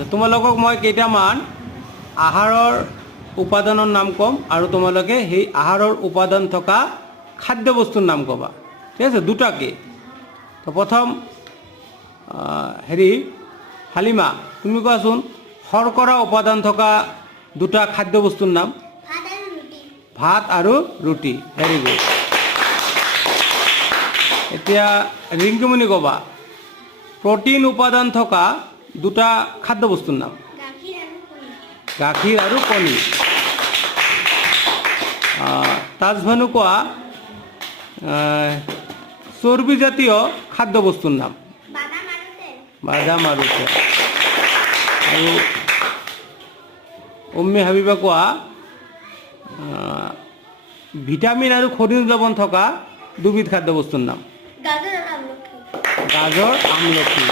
আচ্ছা তোমালোকক মই কেইটামান আহাৰৰ উপাদানৰ নাম ক'ম আৰু তোমালোকে সেই আহাৰৰ উপাদান থকা খাদ্য বস্তুৰ নাম ক'বা ঠিক আছে দুটাকে তো প্ৰথম হেৰি হালিমা তুমি কোৱাচোন শৰ্কৰা উপাদান থকা দুটা খাদ্য বস্তুৰ নাম ভাত আৰু ৰুটি ভেৰি গুড এতিয়া ৰিংকুমণি ক'বা প্ৰটিন উপাদান থকা দুটা খাদ্য বস্তুৰ নাম গাখীৰ আৰু কণী তাজভানু কোৱা চৰ্বিজাতীয় খাদ্য বস্তুৰ নাম বাদাম আৰু তেল আৰু উম্মি হাবিবা কোৱা ভিটামিন আৰু খনিজ লৱণ থকা দুবিধ খাদ্য বস্তুৰ নাম গাজৰ আমলখি